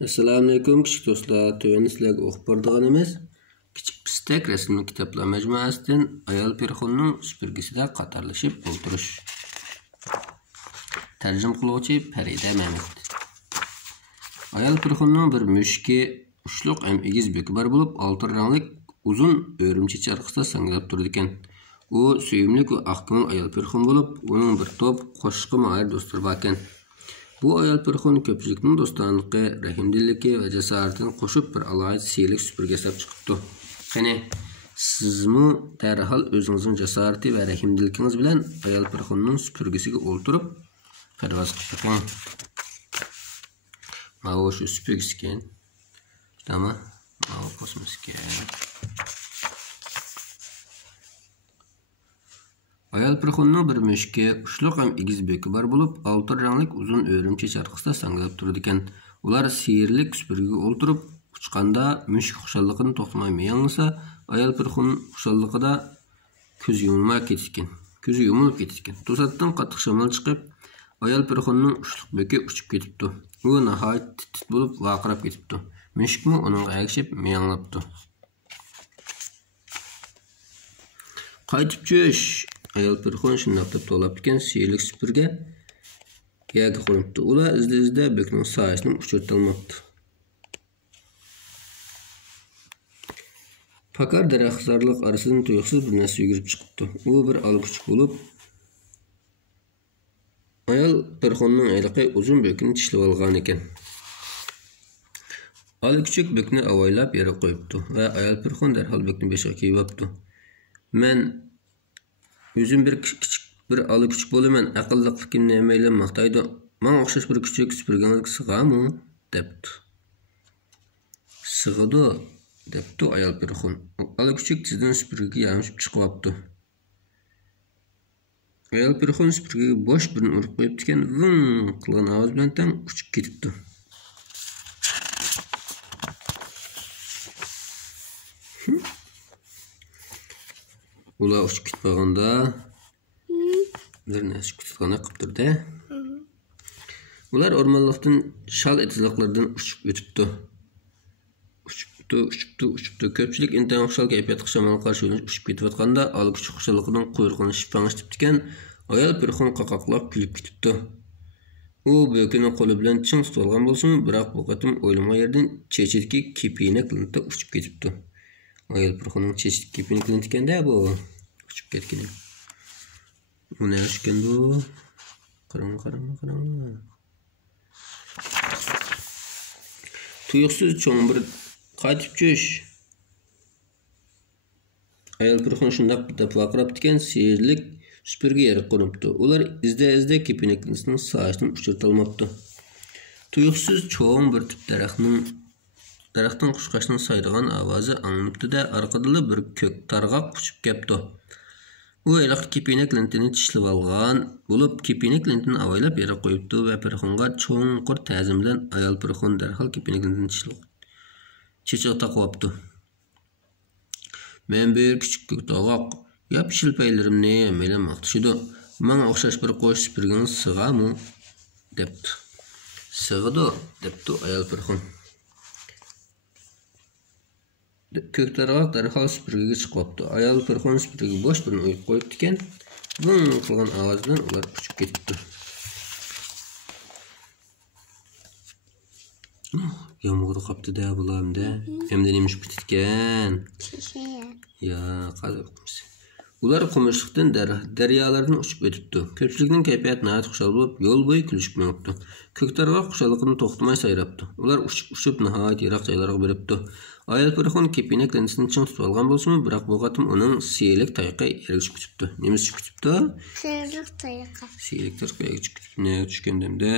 Assalamu alaykum kichik do'stlar. Tövende sizlarga o'qib berdiganimiz Kichik pistek rasmli kitoblar majmuasidan ayol perxonning supurgisida qatorlashib o'tirish. Tarjim qiluvchi Farida Mamat. Ayol perxonning bir mushki ushluq ham egiz bo'ki bor bo'lib, oltin ranglik uzun o'rimchi charxida sanglab turdi ekan. U suyumli va aqko'ngil ayol perxon bo'lib, uning bir to'p qo'shqi mahir do'stlari bor ekan. Bu ayol perxon ko'pchilikning do'stonligi, rahimdilligi va jasoratini qo'shib bir alohida siylik supurgi yasab chiqibdi. Qani, sizmi darhol o'zingizning jasorati va rahimdilligingiz bilan ayol perxonning supurgisiga o'ltirib parvoz qilib chiqing. Mana shu supurgisi ekan. Tamam, mana kosmosga. Ayol perxonning bir mushki ushluq ham egiz bo'ki bor bo'lib, oltin ranglik uzun o'rimchi charxida sanglab turdi ekan. Ular siyirlik supurgiga o'ltirib uchqanda mushk xushalligini to'xtamay yanglasa, ayol perxonning xushalligida ko'zi yumilib ketgan. To'satdan qattiq shamol chiqib, ayol perxonning ushluq bo'ki uchib ketibdi. U nihoyat tit bo'lib vaqirab ketibdi. Mushkmi uning agishib yanglabdi. Qaytib cho'sh. Ayol perxon shundoq deb to'lab ekan, siylik supurga yaga qo'yibdi. Ular izda bo'kning soyasini uchirtilmoqda. Faqat daraxtzorlik orasidan tuyuqsiz bir narsa yugurib chiqibdi. U bir olqichuk bo'lib, ayol perxonning ayliqi uzun bo'kini tishlab olgan ekan. Olqichuk bo'kni avaylab yere qo'yibdi va ayol perxon darhol bo'kni beshiga kiyibdi. Men o'zim bir kichik bir olqichuk bo'laman, aqlliqligim nimaylar maqtaydi. Menga o'xshash bir kichik supurganlik sig'ami? debdi. Sig'idi, debdi ayol perxon. Olqichuk tizdan supurgiga yamishib chiqibdi. Ayol perxon supurgiga bosh birini urib qo'yibdi ekan, ving qilgan ovoz bilan tang uchib ketibdi. Ular uchib ketmaganda bir narsa kutgani qilibdi-da. Ular o'rmonlikdan shal etizliqlardan uchib o'tibdi. Uchibdi. Ko'pchilik intayin xushal kayfiyatga shamolga qarshi uchib ketayotganda olqichuk xushalligining quyruqini shipang'ishtibdi ekan, ayol perxon qaqoqlab kulib ketibdi. U bo'kini qo'li bilan ching tutib olgan bo'lsa-mu, biroq bu qatim o'ylamgan yerdan chechidagi kepinak linta uchib ketibdi. Ayol perxonning chechidagi kepinak linta ekanda bu uchib ketgan. Bu ne ekan bu? Qarang. Tuyuqsiz cho'ng bir qaytib cho'sh. Ayol perxon shundoq deb vaqirab ekan, siyirlik supurgi yeri qo'nibdi. Ular izda kepinikning soyasini uchirtilmoqda. Tuyuqsiz cho'ng bir tip daraxtdan qushqashning sayragan ovozi anglabdi-da, orqadan bir ko'k targ'oq uchib kelibdi. U ayliq kepinak lentini tishlab olgan bo'lib, kepinak lentini avaylab yere qo'yibdi va perxonga cho'nqur ta'zim bilan ayol perxon darhol kepinak lentini tishlab chechiq taqibdi. Men bir kichik ko'k targ'oq yop shilpaylarimni melam maqtashidi. Menga o'xshash bir qo'sh supurgingiz sig'ami? debdi. Sig'idi, debdi ayol perxon. Ko'k targ'oq darhol supurgiga chiqibdi. Ayol perxon supurgiga bosh birini o'yib qo'yibdi ekan, ving qilgan ovoz bilan ular uchib ketibdi. Yomg'ir qopdi-da bularmda. Endi nima uchib ketgan? Ya, qazib. Ular qumishliqdan daryolardan uchib o'tibdi. Ko'pchilikning kayfiyati nihoyat xushal bo'lib, yo'l bo'yi kulishib mo'nibdi. Ko'k targ'oq xushalligini to'xtamay sayrabdi. Ular uchib nihoyat yiroq joylarga boribdi. Ayol perxon kepinak lentisini ching tutib olgan bo'lsa-mu, biroq bu qatim uning siylik tayoqqa ergishib ketibdi. Nima uchib ketibdi? Siylik tayoqqa. Siylik tayoqqa ergishib ketibdi. Ne tushgandimda?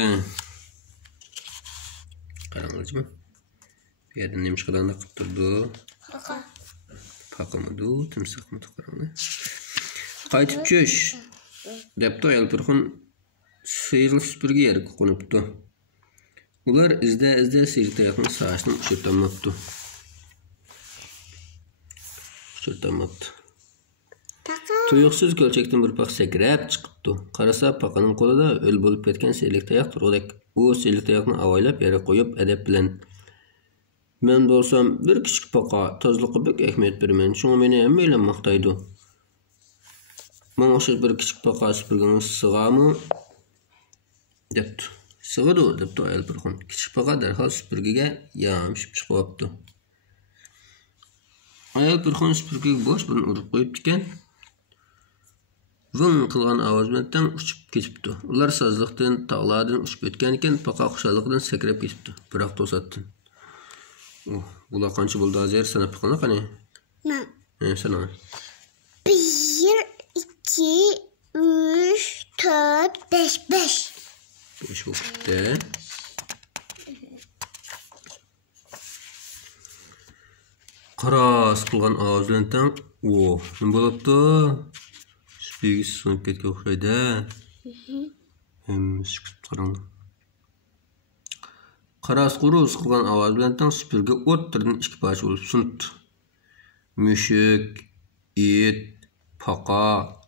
Qaranglarchi. Bu yerda nima qilganda qilib turdi? Paqamadu, timsoqmi qaranglar. Qaytib cho'sh. debdi ayol perxon siylik supurgi yeriga qo'nibdi. Ular izda siylik tayoqning soyasini uchirtirmoqda. Tuyuqsiz ko'lchakdan bir paq sakrab chiqibdi. Qarasa, paqaning qo'lida o'l bo'lib ketgan siylik tayoq turg'idek. U siylik tayoqni avaylab yere qo'yib, adab bilan Men bolsam bir kichik paqa tozliqqa bek ehmiyet bermen. Şoňa meni hem öýlen maktaýdy. Maňa şol bir kichik paqa süpürgeniň sygamy? Depdi. Sygady depdi aýal Pirxon. Kichik paqa derhal süpürgege ýamşyp çykypdy. Aýal Pirxon süpürgege boş bir urup goýupdyken, vın kılgan awaz bilen uçup ketipdi. Ular sazlykdan, tağlardan uçup ötken eken, paqa hoşallygydan sekrep ketipdi. Birak tosatdy. Bular kança boldy azer sanap bakana qani? Sana. 1, 2, 3, 4, 5, 5. 5 bolupdy. Qaras kılgan awaz bilen nima bolupdy? Süpürge soňup ketge okşaýdy. Şükür qaraňdy. Qaras qurus kılgan awaz bilen süpürge otturdan iki parça bolup sunupdy. Müşük, it, paqa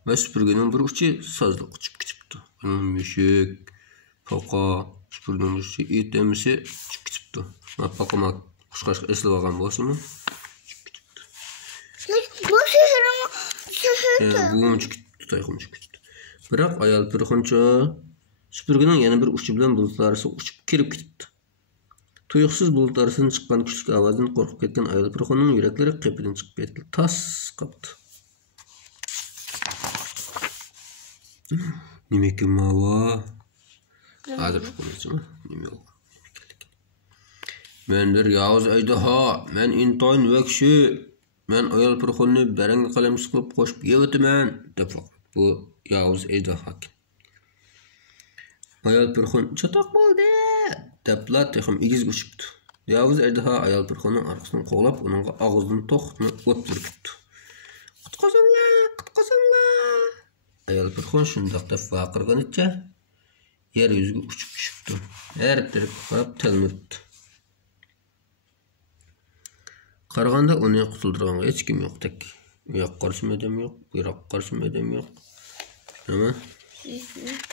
ve süpürgenin bir uçu sazlyk uçup ketipdi. Müşük, paqa, süpürgenin uçu it emisi uçup ketipdi. Paqa kuşkaş esli bagan bolsunmu? Bu sözürümü Bu tutayğım çıktı. Birak aýal Pirxonça süpürgenin ýene bir uçu bilen bulutlarysy uçup kirip gitipdi. Tuyuksuz bulutlarysyn çykkan küçük awazdan korkup ketken aýal Pirxonyň ýürekleri qepiden çykyp ketdi. Tas kapdy. Nimekim mawa? Hazır konuşma. Nime ol? Men bir ýawuz eýdiha, men intaýyn wekşi. Men aýal Pirxonyny bereňe kalemçy kılıp goşup ýegidimen dep bu ýawuz eýdiha. Aýal Pirxon çatak boldy depla texim igiz uçupdy. Ýawuz eýdiha aýal Pirxonyň arkasyny goglap, onuňga agyzyn toqny ot bürküpdi. Qutqasaňlar. Aýal Pirxon şundaq dep waqyrgança yer ýüzüge uçup düşüpdi. Her tarapy qarap telmiripdi. Qaraganda onu qutuldurgan hiç kim yok tek. Uyak qarşım edem yok, buyraq qarşım edem yok. Ama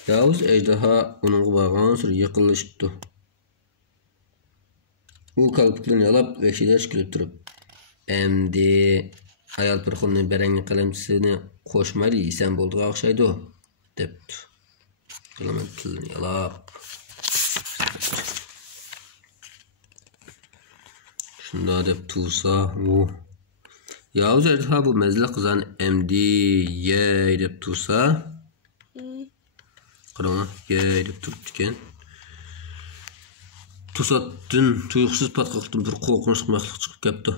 Ýawuz eýdiha onuňga bargan sur ýykylýşdy. U kalpyklyny ýalap weşileş gülüp turup, "Emdi aýal Pirxonyň bereňe kalemçysyny goşmaly isen boldyga okşaýdy" depdi. Kalamat tilini ýalap. Şunda dep tursa, Ýawuz eýdiha bu mezli kızan emdi ýeý dep tursa, qarana ýeý dep turupdyken, Tusatdyn tuyuksuz patkakdan bir korkunç mahluk çykyp kepdi.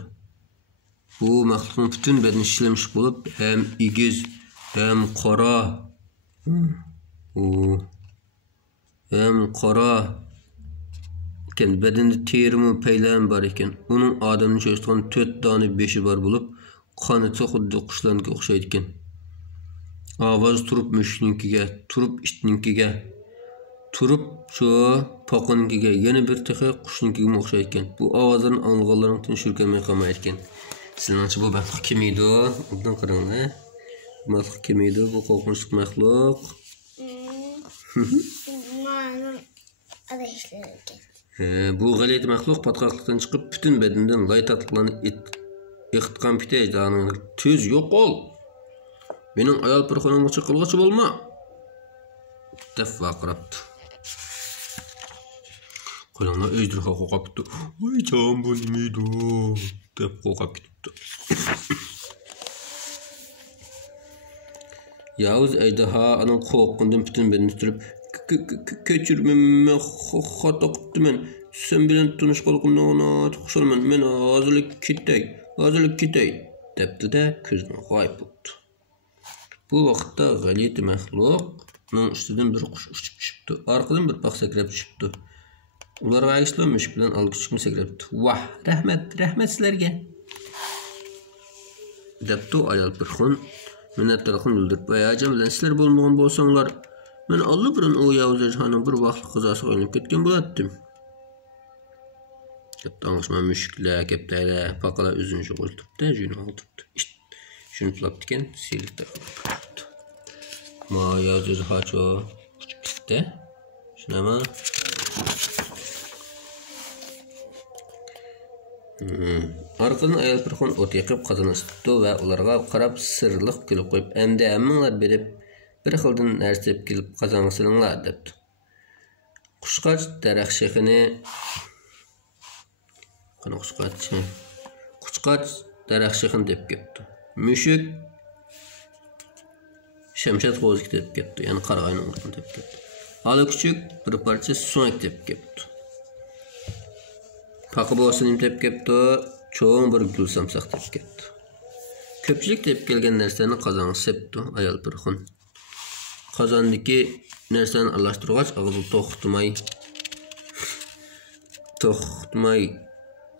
Bu mahlukyň bütün bedeni şişlemiş bolup, hem igiz, hem qara. Hem qara. Ken bedende terimi peýlem bar eken. Onuň adamny çöýtgen 4 dany beşi bar bolup, kany çokuddy kuşlarynka okşaýdy eken. Awaz turup müşninkige, turup itninkige, turup şu paqankiga, ýene bir tehe kuşninkige okşaýdy eken. Bu awazlaryň anlagallaryň tinşirkenme gamaýdy eken. Sizläçe bu mahluk kim idi? Ondan garaňlar. Mahluk kim idi? Bu korkunç mahluk. Bu galet mahluk patkaklykdan çykyp bütün bedenden laytatlyklarny ýyktgan pite janyň töz ýok ol. Meniň aýal Pirxonyňa çykylgaçy bolma. Dep waqyrapdy. Kolana eýdirha gogapdy. "Oy can bu nimeydi?" dep gogap gitdi. Ýawuz eýdiha anyň korkundan bütün bedeni turup, "Keçirmeme hata qıpdymen. Sen bilen tunuşgalygymdan ona hoşalman. Men hazırlyk ketey" depdi-de közüne gaýp boldy. Bu wagtda galet mahluk üstüden bir kuş uçup düşüpdi. Arkadan bir pax sekrep düşüpdi. Ular gaýyşlanmış bilen algyçyny sekrepdi. "Wah, rahmet sizlerge" depdi aýal Pirxon minnetdarlygyny bildirip, "Ýa-jam bilen sizler bolmagan bolsaňlar, men Allah bilen o Ýawuz eýdihanyň bir wagtly gyzasy oýnap ketken bolatdym." Depdi aňyşma müşkler, kepler, paqalar özüni goýup-da, jüni aldypdy. Şunu tulapdyken, selikde galypdy. Ma Ýawuz eýdiha uçup gitdi. Şunama Arkadan ayol pirxon o't yaqib qazan ısıtdı və ularga qarab sırlıq gülüp qoyub, "Əmdi əmminglar berib bir xildan narsa tepib kelib qazanğa silinglar" depdi. Qushqaç daraxt shexini Qushqaç daraxt shexini tepib kepti. Mushuk Şemşet qo'zik tepib kepti, ya'ni qarag'ayni o'rtini tepib kepti. Ala küçük bir parça so'ng tepib kepti. Paqı boğasını tepib kepti, cho'ng bir gul samsaq tepib kepti. Ko'pchilik tepib kelgan narsani qozonga sepdi ayol pirxon. Qozondagi narsani aralashtirgach, og'zi to'xtamay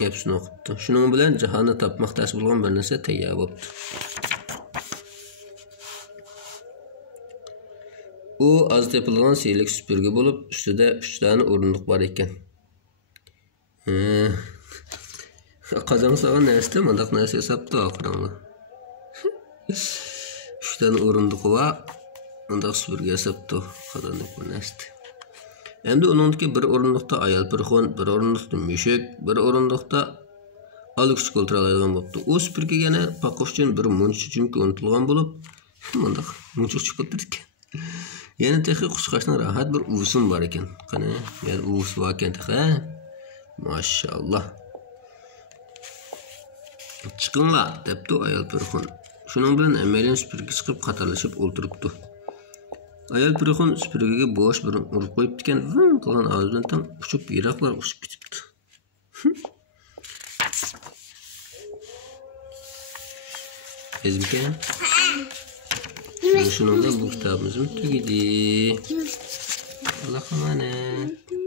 gapini o'qitdi. Shuning bilan jahonni topmoqdasi bo'lgan bir narsa tayyor bo'ldi. U az tepilgan siylik süpürge bulup üstüde 3 tane o'rindiq bor ekan. Qozon sağan narsa mandaq narsa hesapda oqiranglar. 3 tane o'rindiq va mandaq süpürge hesapda qozondiq bu narsa. Endi uningdagi bir o'rindiqda ayol pirxon, bir o'rindiqda mushuk, bir o'rindiqda alıkçık o'tira oladigan bo'libdi. U süpürge yana paqish uchun bir muncha chunki unutilgan bo'lib, mandaq muncha chiqib ketdi. Yani texi qushqaçning rahat bir uvusim bor ekan. Qani, yani uvus bor ekan texa. Maşallah. Chiqinglar debdi ayol pirxon. Shuning bilan amaliyot süpürge chiqib qatorlashib o'ltiribdi. Ayol pirxon süpürgega bo'sh bir urib qo'yibdi ekan, ving qilgan ovoz bilan tam uchib yiroqlar uchib ketibdi. Ezmikan? Şunun da bu kitabımızın tügedi. Allah'a emanet.